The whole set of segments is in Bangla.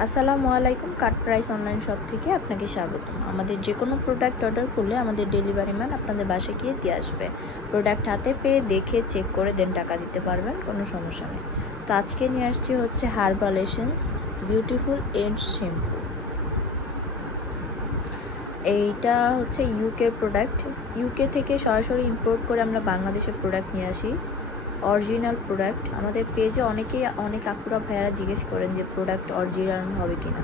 আসসালামু আলাইকুম, কাট প্রাইস অনলাইন শপ থেকে আপনাকে স্বাগত। আমাদের যে কোনো প্রোডাক্ট অর্ডার করলে আমাদের ডেলিভারি ম্যান আপনাদের বাসায় গিয়ে দিয়ে আসবে। প্রোডাক্ট হাতে পেয়ে দেখে চেক করে দেন টাকা দিতে পারবেন, কোনো সমস্যা নেই। তো আজকে নিয়ে আসছি হচ্ছে herbal essence beautiful and shampoo. এইটা হচ্ছে ইউকের প্রোডাক্ট। ইউকে থেকে সরাসরি ইম্পোর্ট করে আমরা বাংলাদেশের প্রোডাক্ট নিয়ে আসি, অরিজিনাল প্রোডাক্ট। আমাদের পেজে অনেক আপুরা ভাইয়ারা জিজ্ঞেস করেন যে প্রোডাক্ট অরিজিনাল হবে কি না।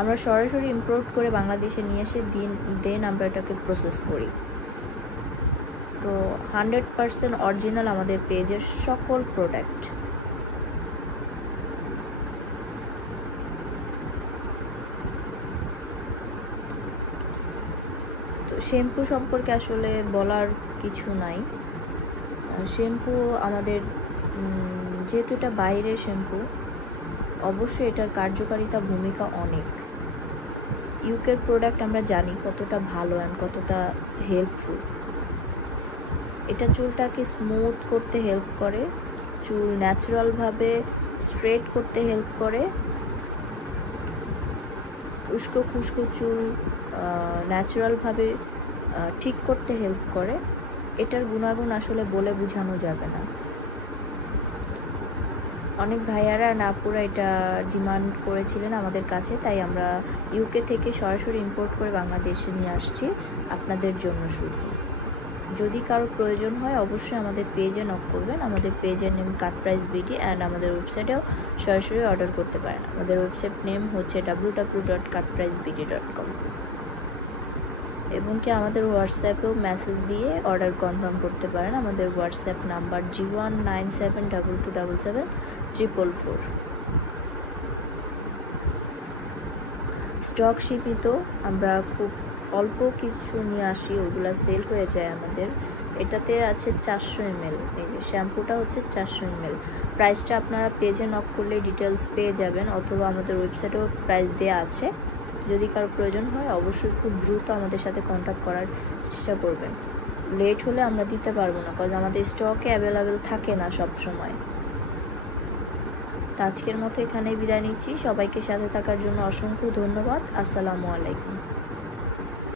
আমরা সরাসরি ইম্পোর্ট করে বাংলাদেশে নিয়ে এসে দেন আমরা এটাকে প্রসেস করি। তো 100% অরিজিনাল আমাদের পেজের সকল প্রোডাক্ট। তো শ্যাম্পু সম্পর্কে আসলে বলার কিছু নাই। শ্যাম্পু আমাদের যেহেতু এটা বাইরের শ্যাম্পু, অবশ্যই এটার কার্যকারিতা ভূমিকা অনেক। ইউকের প্রোডাক্ট আমরা জানি কতটা ভালো অ্যান্ড কতটা হেল্পফুল। এটা চুলটাকে স্মুথ করতে হেল্প করে, চুল ন্যাচারালভাবে স্ট্রেট করতে হেল্প করে, উস্কো খুস্কো চুল ন্যাচারালভাবে ঠিক করতে হেল্প করে। এটার গুণাগুণ আসলে বলে বোঝানো যাবে না। অনেক ভাইয়ারা আপুরা এটা ডিমান্ড করেছিলেন আমাদের কাছে, তাই আমরা ইউকে থেকে সরাসরি ইম্পোর্ট করে বাংলাদেশে নিয়ে আসছি আপনাদের জন্য শুধু। যদি কারো প্রয়োজন হয় অবশ্যই আমাদের পেজে নক করবেন। আমাদের পেজের name cut price BD and আমাদের ওয়েবসাইটেও সরাসরি অর্ডার করতে পারেন। আমাদের ওয়েবসাইট নেম হচ্ছে www.cutpricebd.com এবং কি আমাদের হোয়াটসঅ্যাপেও মেসেজ দিয়ে অর্ডার কনফার্ম করতে পারেন। আমাদের হোয়াটসঅ্যাপ নাম্বার G19722773444। স্টক সীমিত, আমরা খুব অল্প কিছু নিয়ে আসি, ওগুলা সেল হয়ে যায় আমাদের। এটাতে আছে 400 ml। এই যে শ্যাম্পুটা হচ্ছে 400 ml। প্রাইসটা আপনারা পেজে নক করলে ডিটেলস পেয়ে যাবেন, অথবা আমাদের ওয়েবসাইটেও প্রাইস দেওয়া আছে। যদি কারো প্রয়োজন হয় অবশ্যই খুব দ্রুত আমাদের সাথে কন্ট্যাক্ট করার চেষ্টা করবেন। লেট হলে আমরা দিতে পারবো না, কারণ আমাদের স্টকে অ্যাভেলেবেল থাকে না সব সময়। তো আজকের মতো এখানেই বিদায় নিচ্ছি। সবাইকে সাথে থাকার জন্য অসংখ্য ধন্যবাদ। আসসালামু আলাইকুম।